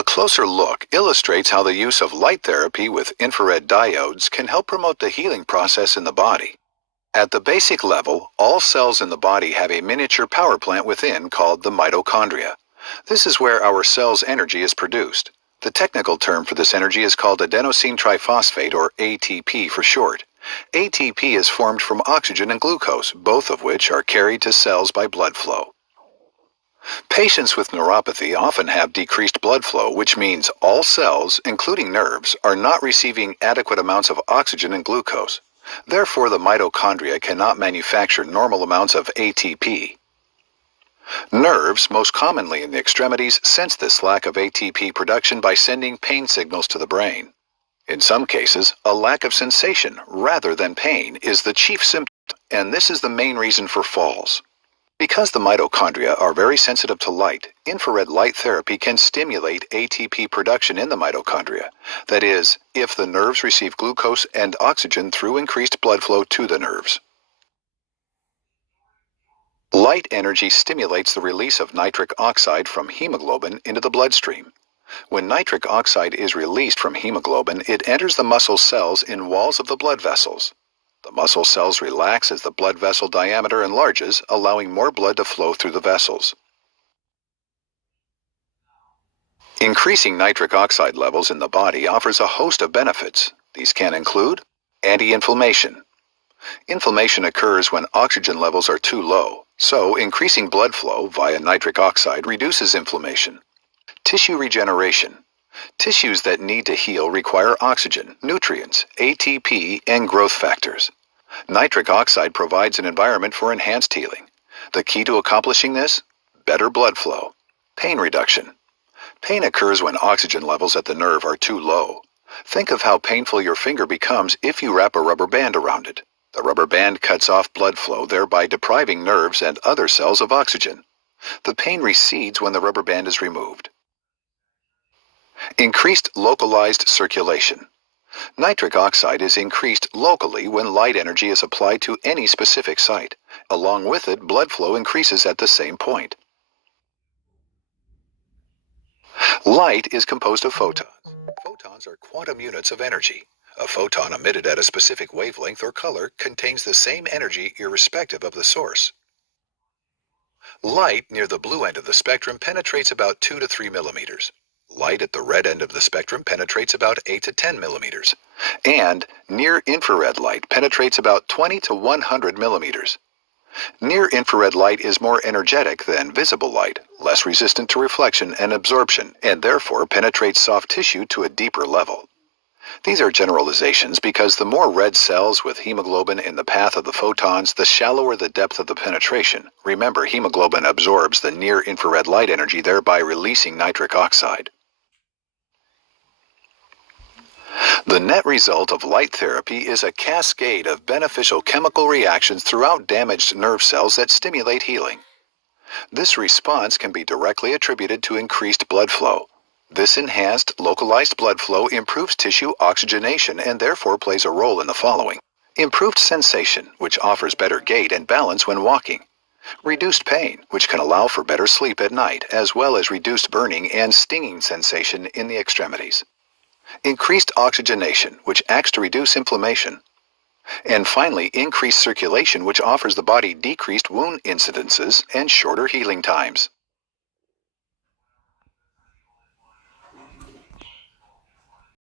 A closer look illustrates how the use of light therapy with infrared diodes can help promote the healing process in the body. At the basic level, all cells in the body have a miniature power plant within called the mitochondria. This is where our cell's energy is produced. The technical term for this energy is called adenosine triphosphate, or ATP for short. ATP is formed from oxygen and glucose, both of which are carried to cells by blood flow. Patients with neuropathy often have decreased blood flow, which means all cells, including nerves, are not receiving adequate amounts of oxygen and glucose. Therefore, the mitochondria cannot manufacture normal amounts of ATP. Nerves, most commonly in the extremities, sense this lack of ATP production by sending pain signals to the brain. In some cases, a lack of sensation rather than pain is the chief symptom, and this is the main reason for falls. Because the mitochondria are very sensitive to light, infrared light therapy can stimulate ATP production in the mitochondria. That is, if the nerves receive glucose and oxygen through increased blood flow to the nerves. Light energy stimulates the release of nitric oxide from hemoglobin into the bloodstream. When nitric oxide is released from hemoglobin, it enters the muscle cells in walls of the blood vessels. The muscle cells relax as the blood vessel diameter enlarges, allowing more blood to flow through the vessels. Increasing nitric oxide levels in the body offers a host of benefits. These can include anti-inflammation. Inflammation occurs when oxygen levels are too low, so increasing blood flow via nitric oxide reduces inflammation. Tissue regeneration. Tissues that need to heal require oxygen, nutrients, ATP, and growth factors. Nitric oxide provides an environment for enhanced healing. The key to accomplishing this? Better blood flow. Pain reduction. Pain occurs when oxygen levels at the nerve are too low. Think of how painful your finger becomes if you wrap a rubber band around it. The rubber band cuts off blood flow, thereby depriving nerves and other cells of oxygen. The pain recedes when the rubber band is removed. Increased localized circulation. Nitric oxide is increased locally when light energy is applied to any specific site. Along with it, blood flow increases at the same point. Light is composed of photons. Photons are quantum units of energy. A photon emitted at a specific wavelength or color contains the same energy irrespective of the source. Light near the blue end of the spectrum penetrates about 2 to 3 millimeters. Light at the red end of the spectrum penetrates about 8 to 10 millimeters. And near-infrared light penetrates about 20 to 100 millimeters. Near-infrared light is more energetic than visible light, less resistant to reflection and absorption, and therefore penetrates soft tissue to a deeper level. These are generalizations because the more red cells with hemoglobin in the path of the photons, the shallower the depth of the penetration. Remember, hemoglobin absorbs the near-infrared light energy, thereby releasing nitric oxide. The net result of light therapy is a cascade of beneficial chemical reactions throughout damaged nerve cells that stimulate healing. This response can be directly attributed to increased blood flow. This enhanced, localized blood flow improves tissue oxygenation and therefore plays a role in the following. Improved sensation, which offers better gait and balance when walking. Reduced pain, which can allow for better sleep at night, as well as reduced burning and stinging sensation in the extremities. Increased oxygenation, which acts to reduce inflammation. And finally, increased circulation, which offers the body decreased wound incidences and shorter healing times.